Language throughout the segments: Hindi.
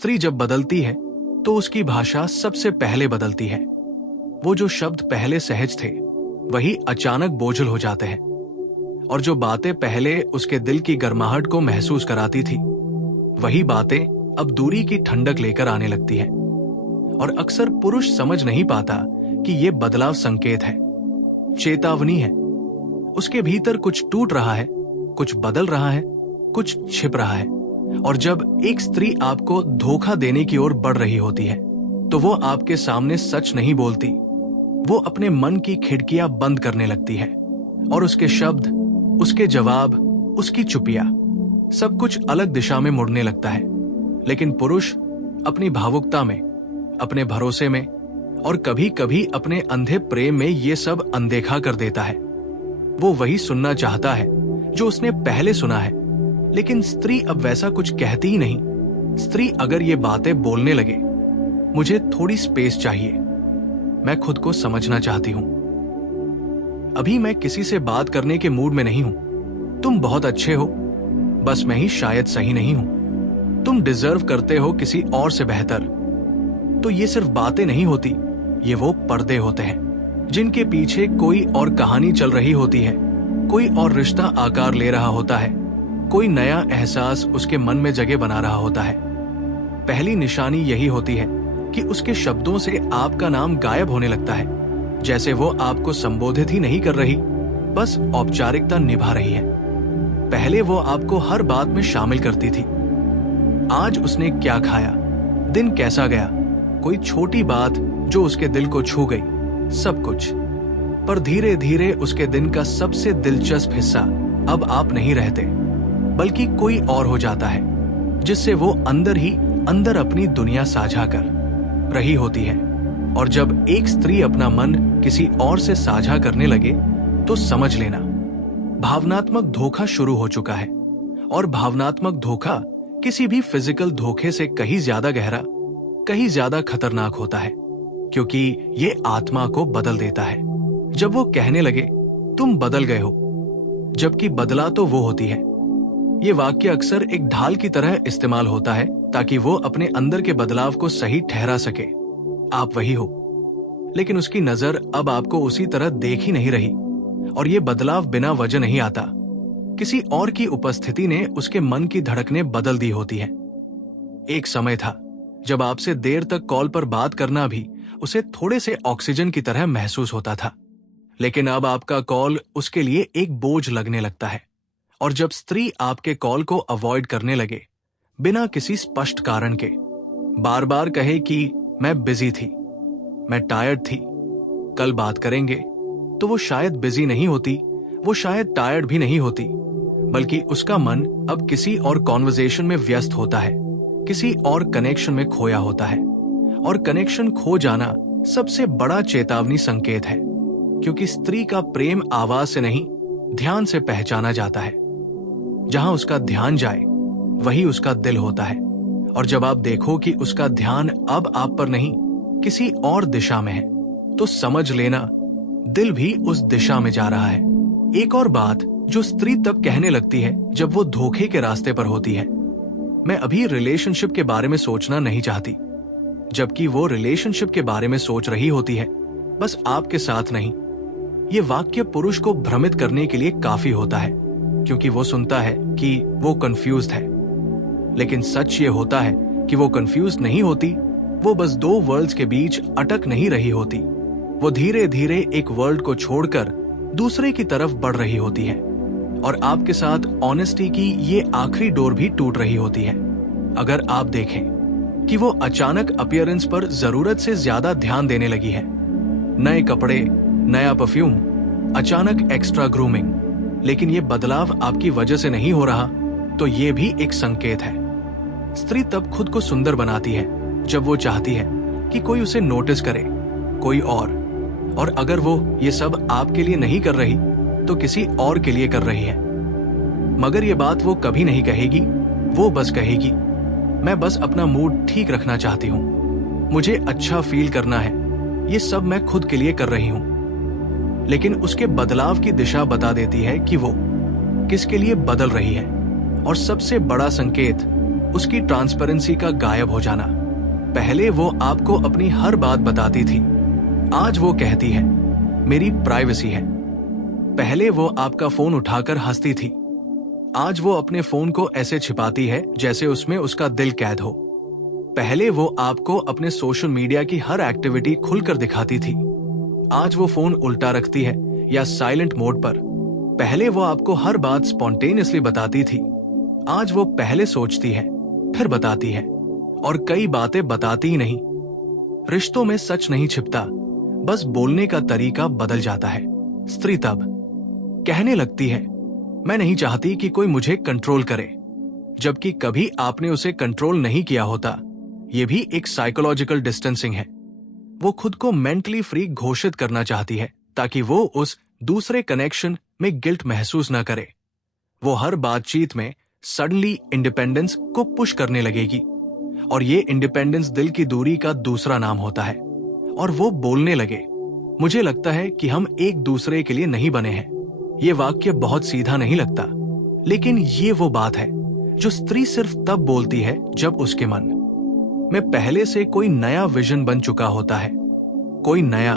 स्त्री जब बदलती है तो उसकी भाषा सबसे पहले बदलती है। वो जो शब्द पहले सहज थे वही अचानक बोझल हो जाते हैं, और जो बातें पहले उसके दिल की गर्माहट को महसूस कराती थी वही बातें अब दूरी की ठंडक लेकर आने लगती है। और अक्सर पुरुष समझ नहीं पाता कि ये बदलाव संकेत है, चेतावनी है। उसके भीतर कुछ टूट रहा है, कुछ बदल रहा है, कुछ छिप रहा है। और जब एक स्त्री आपको धोखा देने की ओर बढ़ रही होती है तो वो आपके सामने सच नहीं बोलती, वो अपने मन की खिड़कियां बंद करने लगती है, और उसके शब्द, उसके जवाब, उसकी चुपिया सब कुछ अलग दिशा में मुड़ने लगता है। लेकिन पुरुष अपनी भावुकता में, अपने भरोसे में और कभी कभी अपने अंधे प्रेम में ये सब अनदेखा कर देता है। वो वही सुनना चाहता है जो उसने पहले सुना है, लेकिन स्त्री अब वैसा कुछ कहती ही नहीं। स्त्री अगर ये बातें बोलने लगे, मुझे थोड़ी स्पेस चाहिए, मैं खुद को समझना चाहती हूं, अभी मैं किसी से बात करने के मूड में नहीं हूं, तुम बहुत अच्छे हो, बस मैं ही शायद सही नहीं हूं, तुम डिजर्व करते हो किसी और से बेहतर। तो ये सिर्फ बातें नहीं होती, ये वो पर्दे होते हैं जिनके पीछे कोई और कहानी चल रही होती है, कोई और रिश्ता आकार ले रहा होता है, कोई नया एहसास उसके मन में जगह बना रहा होता है। पहली निशानी यही होती है कि उसके शब्दों से आपका नाम गायब होने लगता है, जैसे वो आपको संबोधित ही नहीं कर रही, बस औपचारिकता निभा रही है। पहले वो आपको हर बात में शामिल करती थी। आज उसने क्या खाया, दिन कैसा गया, कोई छोटी बात जो उसके दिल को छू गई, सब कुछ। पर धीरे धीरे उसके दिन का सबसे दिलचस्प हिस्सा अब आप नहीं रहते, बल्कि कोई और हो जाता है, जिससे वो अंदर ही अंदर अपनी दुनिया साझा कर रही होती है। और जब एक स्त्री अपना मन किसी और से साझा करने लगे तो समझ लेना, भावनात्मक धोखा शुरू हो चुका है। और भावनात्मक धोखा किसी भी फिजिकल धोखे से कहीं ज्यादा गहरा, कहीं ज्यादा खतरनाक होता है, क्योंकि ये आत्मा को बदल देता है। जब वो कहने लगे तुम बदल गए हो, जबकि बदला तो वो होती है। ये वाक्य अक्सर एक ढाल की तरह इस्तेमाल होता है ताकि वो अपने अंदर के बदलाव को सही ठहरा सके। आप वही हो, लेकिन उसकी नजर अब आपको उसी तरह देख ही नहीं रही। और ये बदलाव बिना वजह नहीं आता, किसी और की उपस्थिति ने उसके मन की धड़कनें बदल दी होती है। एक समय था जब आपसे देर तक कॉल पर बात करना भी उसे थोड़े से ऑक्सीजन की तरह महसूस होता था, लेकिन अब आपका कॉल उसके लिए एक बोझ लगने लगता है। और जब स्त्री आपके कॉल को अवॉइड करने लगे, बिना किसी स्पष्ट कारण के, बार बार कहे कि मैं बिजी थी, मैं टायर्ड थी, कल बात करेंगे, तो वो शायद बिजी नहीं होती, वो शायद टायर्ड भी नहीं होती, बल्कि उसका मन अब किसी और कॉन्वर्सेशन में व्यस्त होता है, किसी और कनेक्शन में खोया होता है। और कनेक्शन खो जाना सबसे बड़ा चेतावनी संकेत है, क्योंकि स्त्री का प्रेम आवाज से नहीं, ध्यान से पहचाना जाता है। जहां उसका ध्यान जाए वही उसका दिल होता है। और जब आप देखो कि उसका ध्यान अब आप पर नहीं, किसी और दिशा में है, तो समझ लेना दिल भी उस दिशा में जा रहा है। एक और बात जो स्त्री तब कहने लगती है जब वो धोखे के रास्ते पर होती है, मैं अभी रिलेशनशिप के बारे में सोचना नहीं चाहती, जबकि वो रिलेशनशिप के बारे में सोच रही होती है, बस आपके साथ नहीं। ये वाक्य पुरुष को भ्रमित करने के लिए काफी होता है, क्योंकि वो सुनता है कि वो कंफ्यूज्ड है। लेकिन सच ये होता है कि वो कंफ्यूज्ड नहीं होती, वो बस दो वर्ल्ड्स के बीच अटक नहीं रही होती, वो धीरे धीरे एक वर्ल्ड को छोड़कर दूसरे की तरफ बढ़ रही होती है। और आपके साथ ऑनेस्टी की ये आखिरी डोर भी टूट रही होती है। अगर आप देखें कि वो अचानक अपीयरेंस पर जरूरत से ज्यादा ध्यान देने लगी है, नए कपड़े, नया परफ्यूम, अचानक एक्स्ट्रा ग्रूमिंग, लेकिन ये बदलाव आपकी वजह से नहीं हो रहा, तो ये भी एक संकेत है। स्त्री तब खुद को सुंदर बनाती है जब वो चाहती है कि कोई उसे नोटिस करे, कोई और अगर वो ये सब आपके लिए नहीं कर रही तो किसी और के लिए कर रही है। मगर ये बात वो कभी नहीं कहेगी, वो बस कहेगी मैं बस अपना मूड ठीक रखना चाहती हूँ, मुझे अच्छा फील करना है, ये सब मैं खुद के लिए कर रही हूँ। लेकिन उसके बदलाव की दिशा बता देती है कि वो किसके लिए बदल रही है। और सबसे बड़ा संकेत उसकी ट्रांसपेरेंसी का गायब हो जाना। पहले वो आपको अपनी हर बात बताती थी, आज वो कहती है मेरी प्राइवेसी है। पहले वो आपका फोन उठाकर हंसती थी, आज वो अपने फोन को ऐसे छिपाती है जैसे उसमें उसका दिल कैद हो। पहले वो आपको अपने सोशल मीडिया की हर एक्टिविटी खुलकर दिखाती थी, आज वो फोन उल्टा रखती है या साइलेंट मोड पर। पहले वो आपको हर बात स्पॉन्टेनियसली बताती थी, आज वो पहले सोचती है फिर बताती है, और कई बातें बताती ही नहीं। रिश्तों में सच नहीं छिपता, बस बोलने का तरीका बदल जाता है। स्त्री तब कहने लगती है मैं नहीं चाहती कि कोई मुझे कंट्रोल करे, जबकि कभी आपने उसे कंट्रोल नहीं किया होता। यह भी एक साइकोलॉजिकल डिस्टेंसिंग है। वो खुद को मेंटली फ्री घोषित करना चाहती है ताकि वो उस दूसरे कनेक्शन में गिल्ट महसूस न करे। वो हर बातचीत में सडनली इंडिपेंडेंस को पुश करने लगेगी, और ये इंडिपेंडेंस दिल की दूरी का दूसरा नाम होता है। और वो बोलने लगे मुझे लगता है कि हम एक दूसरे के लिए नहीं बने हैं। ये वाक्य बहुत सीधा नहीं लगता, लेकिन ये वो बात है जो स्त्री सिर्फ तब बोलती है जब उसके मन में पहले से कोई नया विजन बन चुका होता है, कोई नया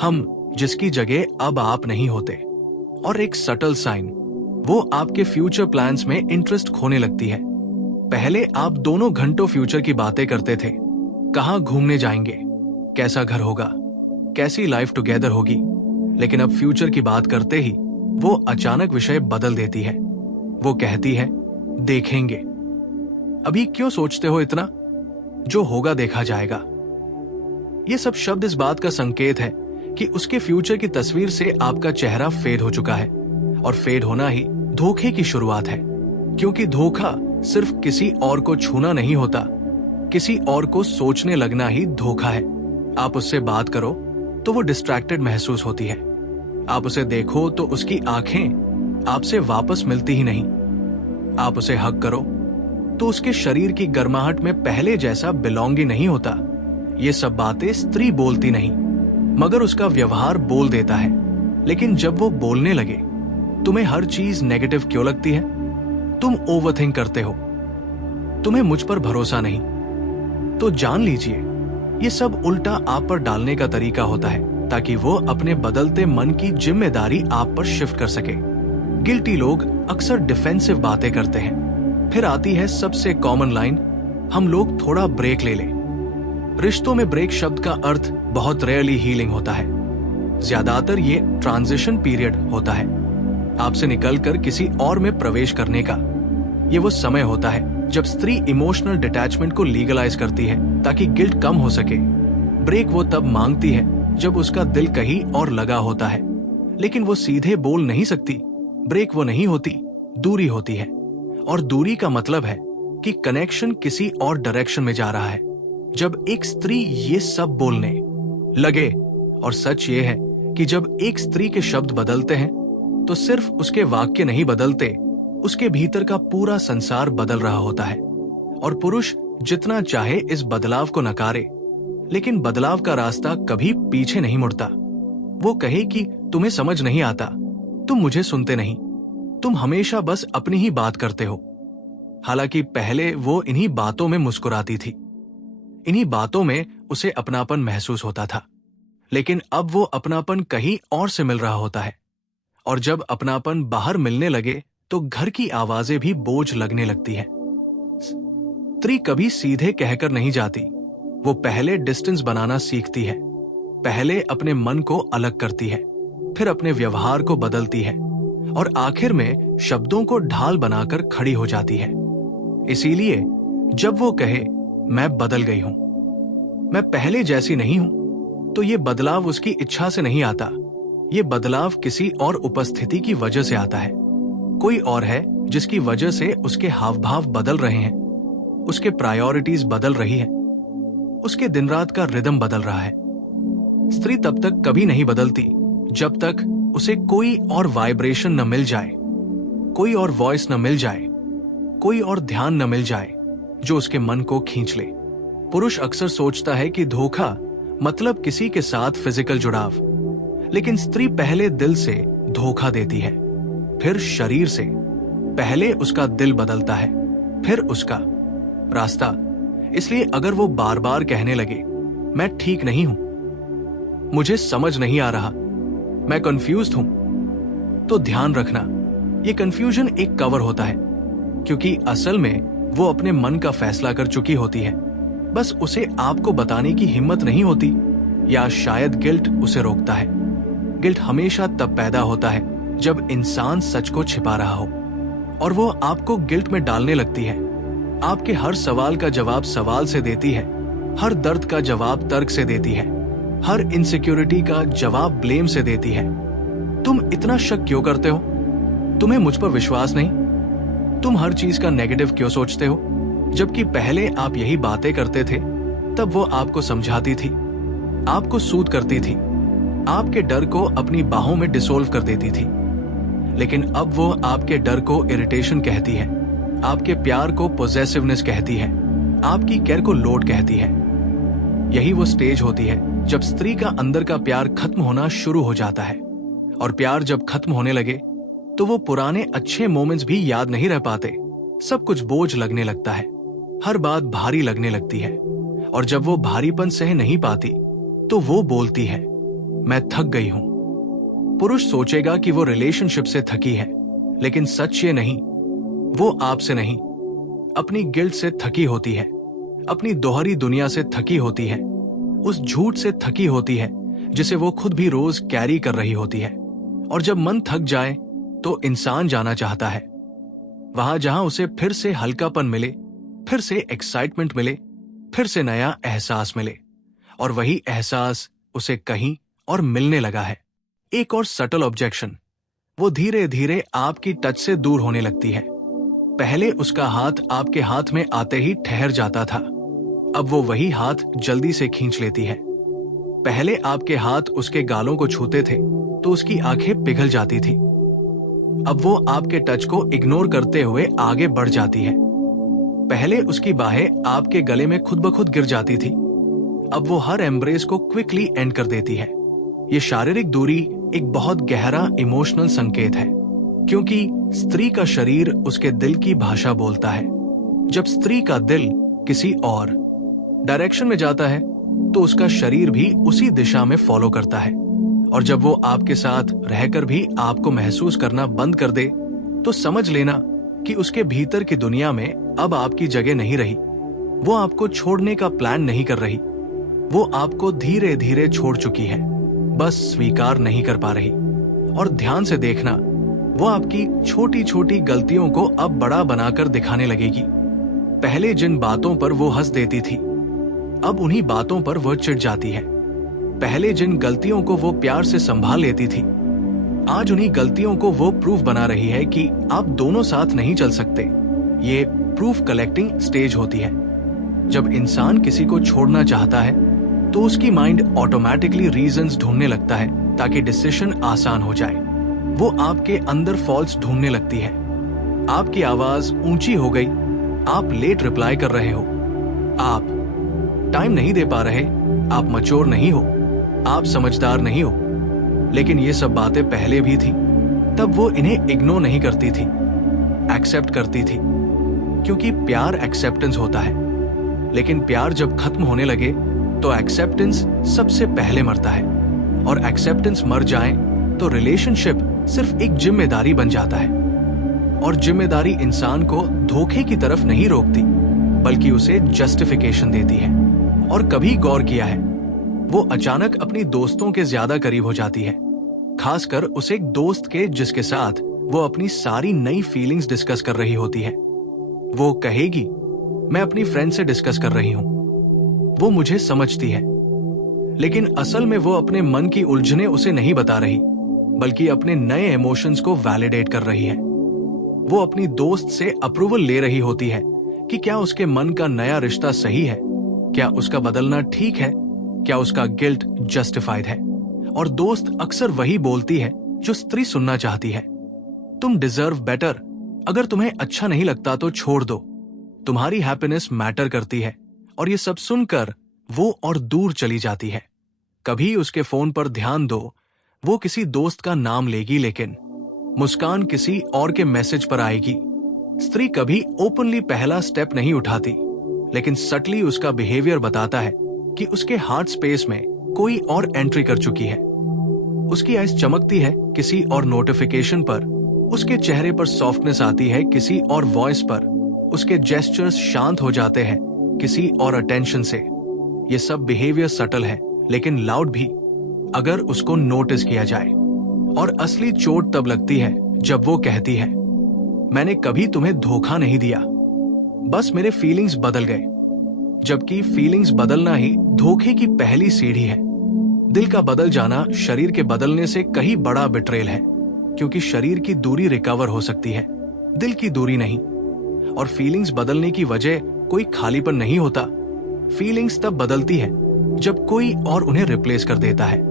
हम जिसकी जगह अब आप नहीं होते। और एक सटल साइन, वो आपके फ्यूचर प्लान्स में इंटरेस्ट खोने लगती है। पहले आप दोनों घंटों फ्यूचर की बातें करते थे, कहां घूमने जाएंगे, कैसा घर होगा, कैसी लाइफ टुगेदर होगी, लेकिन अब फ्यूचर की बात करते ही वो अचानक विषय बदल देती है। वो कहती है देखेंगे। अभी क्यों सोचते हो इतना, जो होगा देखा जाएगा। ये सब शब्द इस बात का संकेत है कि उसके फ्यूचर की तस्वीर से आपका चेहरा फेड हो चुका है, और फेड होना ही धोखे की शुरुआत है। क्योंकि धोखा सिर्फ किसी और को छूना नहीं होता, किसी और को सोचने लगना ही धोखा है। आप उससे बात करो तो वो डिस्ट्रैक्टेड महसूस होती है, आप उसे देखो तो उसकी आंखें आपसे वापस मिलती ही नहीं, आप उसे हग करो तो उसके शरीर की गर्माहट में पहले जैसा बिलोंग ही नहीं होता। ये सब बातें स्त्री बोलती नहीं, मगर उसका व्यवहार बोल देता है। लेकिन जब वो बोलने लगे, तुम्हें हर चीज नेगेटिव क्यों लगती है, तुम ओवरथिंक करते हो, तुम्हें मुझ पर भरोसा नहीं, तो जान लीजिए ये सब उल्टा आप पर डालने का तरीका होता है, ताकि वो अपने बदलते मन की जिम्मेदारी आप पर शिफ्ट कर सके। गिल्टी लोग अक्सर डिफेंसिव बातें करते हैं। फिर आती है सबसे कॉमन लाइन, हम लोग थोड़ा ब्रेक ले लें। रिश्तों में ब्रेक शब्द का अर्थ बहुत रेयरली हीलिंग होता है। ज्यादातर ये ट्रांजिशन पीरियड होता है, आपसे निकलकर किसी और में प्रवेश करने का। ये वो समय होता है जब स्त्री इमोशनल डिटैचमेंट को लीगलाइज करती है ताकि गिल्ट कम हो सके। ब्रेक वो तब मांगती है जब उसका दिल कहीं और लगा होता है, लेकिन वो सीधे बोल नहीं सकती। ब्रेक वो नहीं होती, दूरी होती है। और दूरी का मतलब है कि कनेक्शन किसी और डायरेक्शन में जा रहा है। जब एक स्त्री ये सब बोलने लगे, और सच ये है कि जब एक स्त्री के शब्द बदलते हैं तो सिर्फ उसके वाक्य नहीं बदलते, उसके भीतर का पूरा संसार बदल रहा होता है। और पुरुष जितना चाहे इस बदलाव को नकारे, लेकिन बदलाव का रास्ता कभी पीछे नहीं मुड़ता। वो कहे कि तुम्हें समझ नहीं आता, तुम मुझे सुनते नहीं, तुम हमेशा बस अपनी ही बात करते हो। हालांकि पहले वो इन्हीं बातों में मुस्कुराती थी, इन्हीं बातों में उसे अपनापन महसूस होता था। लेकिन अब वो अपनापन कहीं और से मिल रहा होता है, और जब अपनापन बाहर मिलने लगे तो घर की आवाजें भी बोझ लगने लगती है। स्त्री कभी सीधे कहकर नहीं जाती, वो पहले डिस्टेंस बनाना सीखती है। पहले अपने मन को अलग करती है, फिर अपने व्यवहार को बदलती है, और आखिर में शब्दों को ढाल बनाकर खड़ी हो जाती है। इसीलिए जब वो कहे मैं बदल गई हूं, मैं पहले जैसी नहीं हूं, तो ये बदलाव उसकी इच्छा से नहीं आता। ये बदलाव किसी और उपस्थिति की वजह से आता है। कोई और है जिसकी वजह से उसके हाव भाव बदल रहे हैं, उसके प्रायोरिटीज बदल रही है, उसके दिन रात का रिदम बदल रहा है। स्त्री तब तक कभी नहीं बदलती जब तक उसे कोई और वाइब्रेशन न मिल जाए, कोई और वॉइस न मिल जाए, कोई और ध्यान न मिल जाए जो उसके मन को खींच ले। पुरुष अक्सर सोचता है कि धोखा मतलब किसी के साथ फिजिकल जुड़ाव, लेकिन स्त्री पहले दिल से धोखा देती है, फिर शरीर से। पहले उसका दिल बदलता है, फिर उसका, रास्ता। इसलिए अगर वो बार बार कहने लगे, मैं ठीक नहीं हूं, मुझे समझ नहीं आ रहा, मैं कंफ्यूज्ड हूं, तो ध्यान रखना, ये कंफ्यूजन एक कवर होता है, क्योंकि असल में वो अपने मन का फैसला कर चुकी होती है। बस उसे आपको बताने की हिम्मत नहीं होती, या शायद गिल्ट उसे रोकता है। गिल्ट हमेशा तब पैदा होता है जब इंसान सच को छिपा रहा हो, और वो आपको गिल्ट में डालने लगती है। आपके हर सवाल का जवाब सवाल से देती है, हर दर्द का जवाब तर्क से देती है, हर इनसिक्योरिटी का जवाब ब्लेम से देती है। तुम इतना शक क्यों करते हो? तुम्हें मुझ पर विश्वास नहीं? तुम हर चीज का नेगेटिव क्यों सोचते हो? जबकि पहले आप यही बातें करते थे, तब वो आपको समझाती थी, आपको सूद करती थी, आपके डर को अपनी बाहों में डिसोल्व कर देती थी। लेकिन अब वो आपके डर को इरिटेशन कहती है, आपके प्यार को पोजेसिवनेस कहती है, आपकी केयर को लोड कहती है। यही वो स्टेज होती है जब स्त्री का अंदर का प्यार खत्म होना शुरू हो जाता है। और प्यार जब खत्म होने लगे तो वो पुराने अच्छे मोमेंट्स भी याद नहीं रह पाते। सब कुछ बोझ लगने लगता है, हर बात भारी लगने लगती है। और जब वो भारीपन सह नहीं पाती तो वो बोलती है, मैं थक गई हूं। पुरुष सोचेगा कि वो रिलेशनशिप से थकी है, लेकिन सच ये नहीं, वो आपसे नहीं, अपनी गिल्ट से थकी होती है, अपनी दोहरी दुनिया से थकी होती है, उस झूठ से थकी होती है जिसे वो खुद भी रोज कैरी कर रही होती है। और जब मन थक जाए तो इंसान जाना चाहता है वहां जहां उसे फिर से हल्कापन मिले, फिर से एक्साइटमेंट मिले, फिर से नया एहसास मिले। और वही एहसास उसे कहीं और मिलने लगा है। एक और सटल ऑब्जेक्शन, वो धीरे धीरे आपकी टच से दूर होने लगती है। पहले उसका हाथ आपके हाथ में आते ही ठहर जाता था, अब वो वही हाथ जल्दी से खींच लेती है। पहले आपके हाथ उसके गालों को छूते थे तो उसकी आंखें पिघल जाती थी, अब वो आपके टच को इग्नोर करते हुए आगे बढ़ जाती है। पहले उसकी बाहें आपके गले में खुद ब खुद गिर जाती थी, अब वो हर एम्ब्रेस को क्विकली एंड कर देती है। ये शारीरिक दूरी एक बहुत गहरा इमोशनल संकेत है, क्योंकि स्त्री का शरीर उसके दिल की भाषा बोलता है। जब स्त्री का दिल किसी और डायरेक्शन में जाता है तो उसका शरीर भी उसी दिशा में फॉलो करता है। और जब वो आपके साथ रहकर भी आपको महसूस करना बंद कर दे तो समझ लेना कि उसके भीतर की दुनिया में अब आपकी जगह नहीं रही। वो आपको छोड़ने का प्लान नहीं कर रही, वो आपको धीरे धीरे छोड़ चुकी है, बस स्वीकार नहीं कर पा रही। और ध्यान से देखना, वो आपकी छोटी छोटी गलतियों को अब बड़ा बनाकर दिखाने लगेगी। पहले जिन बातों पर वो हंस देती थी, अब उन्हीं बातों पर वह चिढ़ जाती है। पहले जिन गलतियों को वो प्यार से संभाल लेती थी, आज उन्हीं गलतियों को वो प्रूफ बना रही है कि आप दोनों साथ नहीं चल सकते। ये प्रूफ कलेक्टिंग स्टेज होती है। जब इंसान किसी को छोड़ना चाहता है तो उसकी माइंड ऑटोमेटिकली रीजंस ढूंढने लगता है ताकि डिसीजन आसान हो जाए। वो आपके अंदर फॉल्स ढूंढने लगती है। आपकी आवाज ऊंची हो गई, आप लेट रिप्लाई कर रहे हो, आप टाइम नहीं दे पा रहे, आप मैच्योर नहीं हो, आप समझदार नहीं हो। लेकिन ये सब बातें पहले भी थी, तब वो इन्हें इग्नोर नहीं करती थी, एक्सेप्ट करती थी, क्योंकि प्यार एक्सेप्टेंस होता है। लेकिन प्यार जब खत्म होने लगे तो एक्सेप्टेंस सबसे पहले मरता है, और एक्सेप्टेंस मर जाए तो रिलेशनशिप सिर्फ एक जिम्मेदारी बन जाता है। और जिम्मेदारी इंसान को धोखे की तरफ नहीं रोकती, बल्कि उसे जस्टिफिकेशन देती है। और कभी गौर किया है, वो अचानक अपनी दोस्तों के ज्यादा करीब हो जाती है, खासकर उस एक दोस्त के जिसके साथ वो अपनी सारी नई फीलिंग्स डिस्कस कर रही होती है। वो कहेगी, मैं अपनी फ्रेंड से डिस्कस कर रही हूं, वो मुझे समझती है। लेकिन असल में वो अपने मन की उलझने उसे नहीं बता रही, बल्कि अपने नए इमोशंस को वैलिडेट कर रही है। वो अपनी दोस्त से अप्रूवल ले रही होती है कि क्या उसके मन का नया रिश्ता सही है, क्या उसका बदलना ठीक है, क्या उसका गिल्ट जस्टिफाइड है। और दोस्त अक्सर वही बोलती है जो स्त्री सुनना चाहती है, तुम डिजर्व बेटर, अगर तुम्हें अच्छा नहीं लगता तो छोड़ दो, तुम्हारी हैप्पीनेस मैटर करती है। और ये सब सुनकर वो और दूर चली जाती है। कभी उसके फोन पर ध्यान दो, वो किसी दोस्त का नाम लेगी, लेकिन मुस्कान किसी और के मैसेज पर आएगी। स्त्री कभी ओपनली पहला स्टेप नहीं उठाती, लेकिन सटली उसका बिहेवियर बताता है कि उसके हार्ट स्पेस में कोई और एंट्री कर चुकी है। उसकी आइज चमकती है किसी और नोटिफिकेशन पर, उसके चेहरे पर सॉफ्टनेस आती है किसी और वॉइस पर, उसके जेस्चर्स शांत हो जाते हैं किसी और अटेंशन से। ये सब बिहेवियर सटल है लेकिन लाउड भी, अगर उसको नोटिस किया जाए। और असली चोट तब लगती है जब वो कहती है, मैंने कभी तुम्हें धोखा नहीं दिया, बस मेरे फीलिंग्स बदल गए। जबकि फीलिंग्स बदलना ही धोखे की पहली सीढ़ी है। दिल का बदल जाना शरीर के बदलने से कहीं बड़ा बिट्रेल है, क्योंकि शरीर की दूरी रिकवर हो सकती है, दिल की दूरी नहीं। और फीलिंग्स बदलने की वजह कोई खालीपन नहीं होता। फीलिंग्स तब बदलती है जब कोई और उन्हें रिप्लेस कर देता है।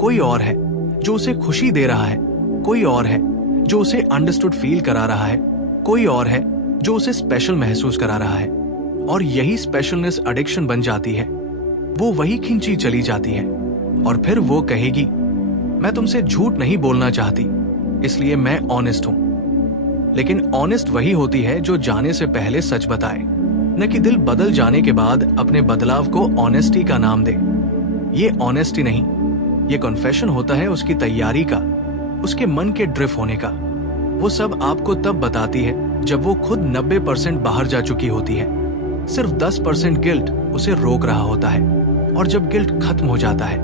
कोई और है जो उसे खुशी दे रहा है, कोई और है जो उसे अंडरस्टूड फील करा रहा है, कोई और है जो उसे स्पेशल महसूस करा रहा है। और यही स्पेशलनेस एडिक्शन बन जाती है। वो वही खिंची चली जाती है और फिर वो कहेगी, मैं तुमसे झूठ नहीं बोलना चाहती, इसलिए मैं ऑनेस्ट हूं। लेकिन ऑनेस्ट वही होती है जो जाने से पहले सच बताए, न कि दिल बदल जाने के बाद अपने बदलाव को ऑनेस्टी का नाम दे। ये ऑनेस्टी नहीं, ये कन्फेशन होता है उसकी तैयारी का, उसके मन के ड्रिफ्ट होने का। वो सब आपको तब बताती है जब वो खुद 90% बाहर जा चुकी होती है। सिर्फ 10% गिल्ट उसे रोक रहा होता है। और जब गिल्ट खत्म हो जाता है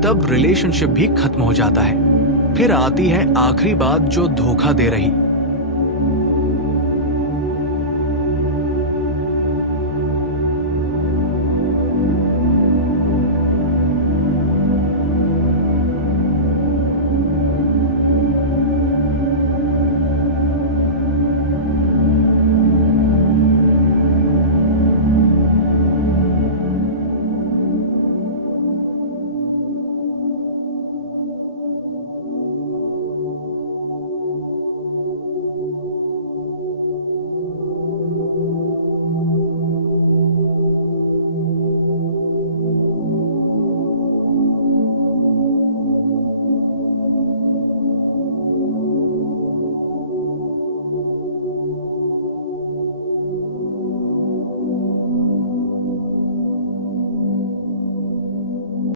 तब रिलेशनशिप भी खत्म हो जाता है। फिर आती है आखिरी बात जो धोखा दे रही,